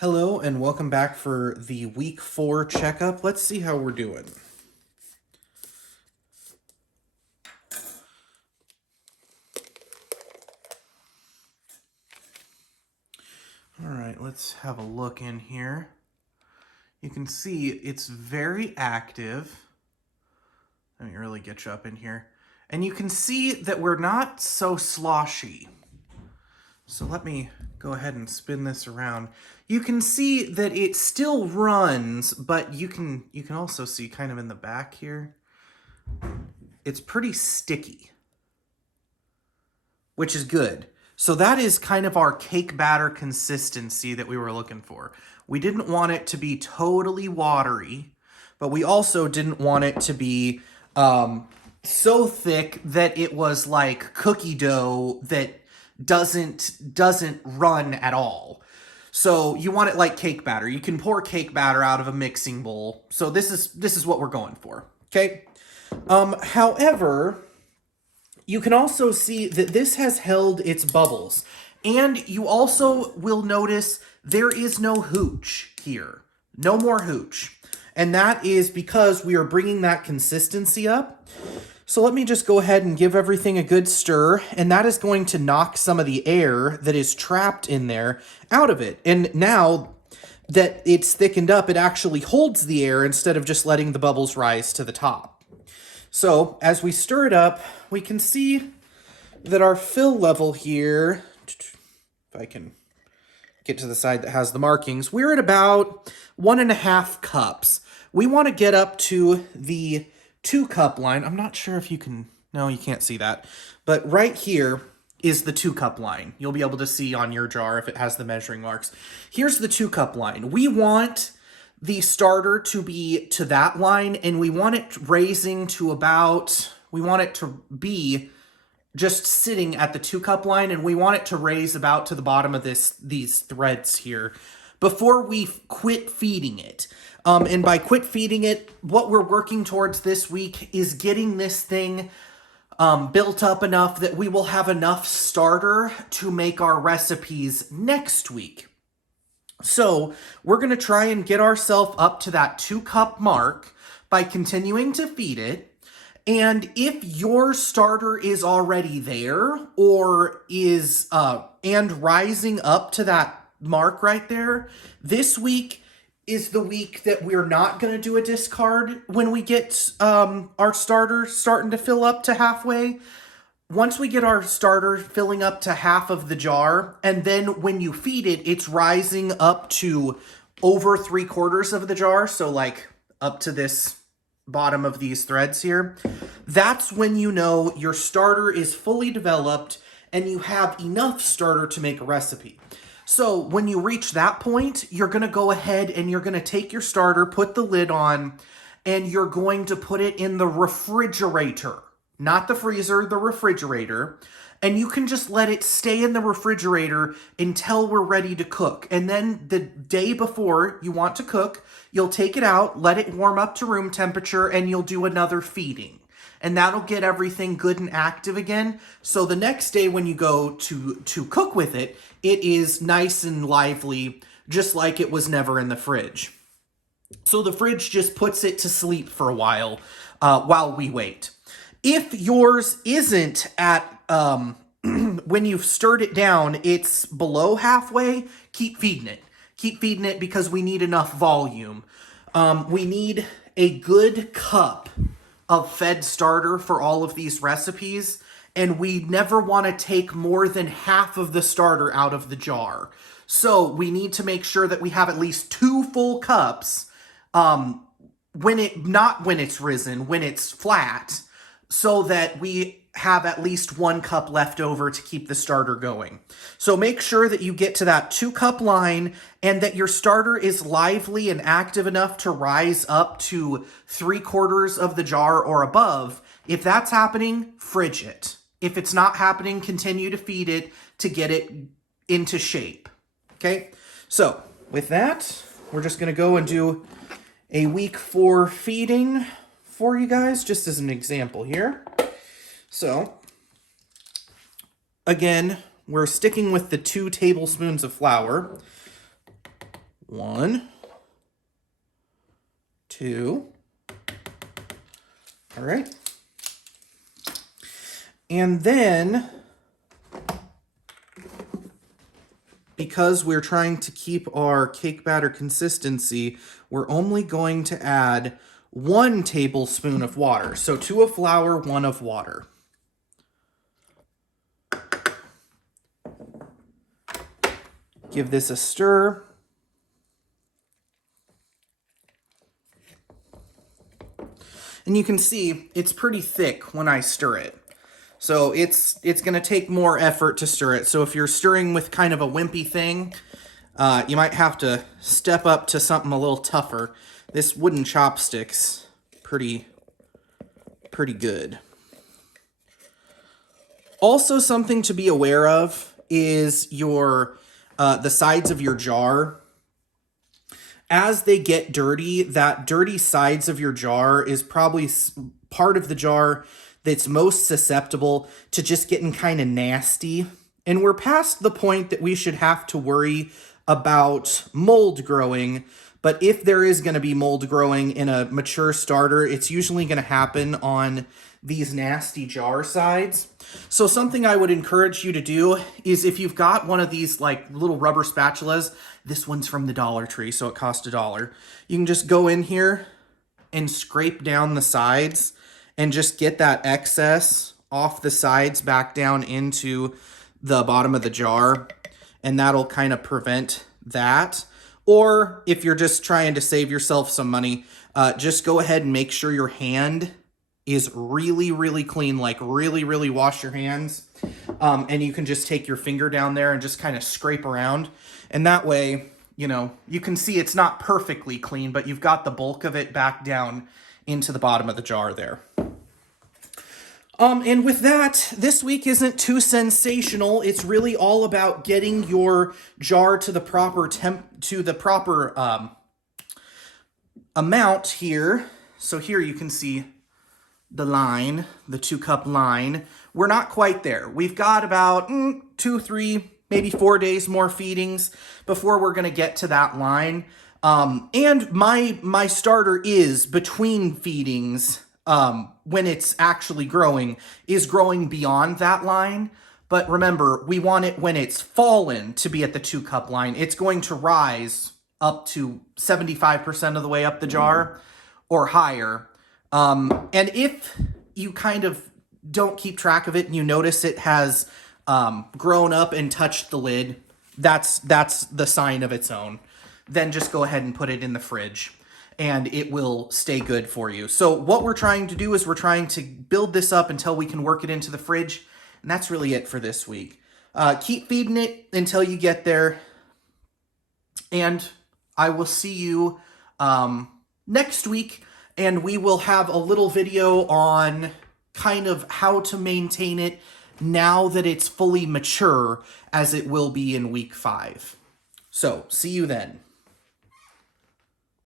Hello and welcome back for the week 4 checkup. Let's see how we're doing. All right, let's have a look in here. You can see it's very active. Let me really get you up in here. And you can see that we're not so sloshy. So let me go ahead and spin this around. You can see that it still runs, but you can also see kind of in the back here, it's pretty sticky, which is good. So that is kind of our cake batter consistency that we were looking for. We didn't want it to be totally watery, but we also didn't want it to be so thick that it was like cookie dough that doesn't run at all. So you want it like cake batter. You can pour cake batter out of a mixing bowl. So this is what we're going for. Okay. However, you can also see that this has held its bubbles. And you also will notice there is no hooch here. No more hooch. And that is because we are bringing that consistency up. So let me just go ahead and give everything a good stir, and that is going to knock some of the air that is trapped in there out of it. And now that it's thickened up, it actually holds the air instead of just letting the bubbles rise to the top. So as we stir it up, we can see that our fill level here, if I can get to the side that has the markings, we're at about 1.5 cups. We want to get up to the 2-cup line. I'm not sure if you can, no, you can't see that. But right here is the 2-cup line. You'll be able to see on your jar if it has the measuring marks. Here's the 2-cup line. We want the starter to be to that line, and we want it raising to about, we want it to be just sitting at the 2-cup line, and we want it to raise about to the bottom of these threads here before we quit feeding it. And by quit feeding it, what we're working towards this week is getting this thing built up enough that we will have enough starter to make our recipes next week. So we're going to try and get ourselves up to that 2-cup mark by continuing to feed it. And if your starter is already there or is and rising up to that mark right there, this week is the week that we're not going to do a discard when we get our starter starting to fill up to halfway. Once we get our starter filling up to half of the jar, and then when you feed it, it's rising up to over 3/4 of the jar, so like up to this bottom of these threads here, that's when you know your starter is fully developed and you have enough starter to make a recipe. So when you reach that point, you're going to go ahead and you're going to take your starter, put the lid on, and you're going to put it in the refrigerator. Not the freezer, the refrigerator. And you can just let it stay in the refrigerator until we're ready to cook. And then the day before you want to cook, you'll take it out, let it warm up to room temperature, and you'll do another feeding. And that'll get everything good and active again. So the next day when you go to cook with it, it is nice and lively, just like it was never in the fridge. So the fridge just puts it to sleep for a while we wait. If yours isn't at, when you've stirred it down, it's below halfway, keep feeding it. Keep feeding it because we need enough volume. We need a good cup of fed starter for all of these recipes, and we never want to take more than half of the starter out of the jar. So we need to make sure that we have at least 2 full cups when it's risen, when it's flat, so that we have at least 1 cup left over to keep the starter going. So make sure that you get to that 2-cup line and that your starter is lively and active enough to rise up to 3/4 of the jar or above. If that's happening, fridge it. If it's not happening, continue to feed it to get it into shape. Okay? So with that, we're just going to go and do a week 4 feeding for you guys, just as an example here. So, again, we're sticking with the 2 tablespoons of flour. 1, 2. All right. And then, because we're trying to keep our cake batter consistency, we're only going to add 1 tablespoon of water. So 2 of flour, 1 of water. Give this a stir. And you can see it's pretty thick when I stir it. So it's going to take more effort to stir it. So if you're stirring with kind of a wimpy thing, you might have to step up to something a little tougher. This wooden chopstick's pretty good. Also, something to be aware of is your the sides of your jar. As they get dirty, that dirty sides of your jar is probably part of the jar that's most susceptible to just getting kind of nasty. And we're past the point that we should have to worry about mold growing. But if there is going to be mold growing in a mature starter, it's usually going to happen on these nasty jar sides. So something I would encourage you to do is, if you've got one of these like little rubber spatulas, this one's from the Dollar Tree, so it cost $1. You can just go in here and scrape down the sides and just get that excess off the sides back down into the bottom of the jar. And that'll kind of prevent that. Or if you're just trying to save yourself some money, just go ahead and make sure your hand is really, really clean, like really, really wash your hands. And you can just take your finger down there and just kind of scrape around. And that way, you know, you can see it's not perfectly clean, but you've got the bulk of it back down into the bottom of the jar there. And with that, this week isn't too sensational. It's really all about getting your jar to the proper amount here. So here you can see the line, the 2-cup line. We're not quite there. We've got about 2, 3, maybe 4 days more feedings before we're going to get to that line. And my starter is between feedings. When it's actually growing, is growing beyond that line. But remember, we want it when it's fallen to be at the 2-cup line. It's going to rise up to 75% of the way up the jar or higher. And if you kind of don't keep track of it and you notice it has grown up and touched the lid, that's the sign of its own. Then just go ahead and put it in the fridge, and it will stay good for you. So what we're trying to do is we're trying to build this up until we can work it into the fridge. And that's really it for this week. Keep feeding it until you get there. And I will see you next week. And we will have a little video on kind of how to maintain it now that it's fully mature, as it will be in week 5. So see you then.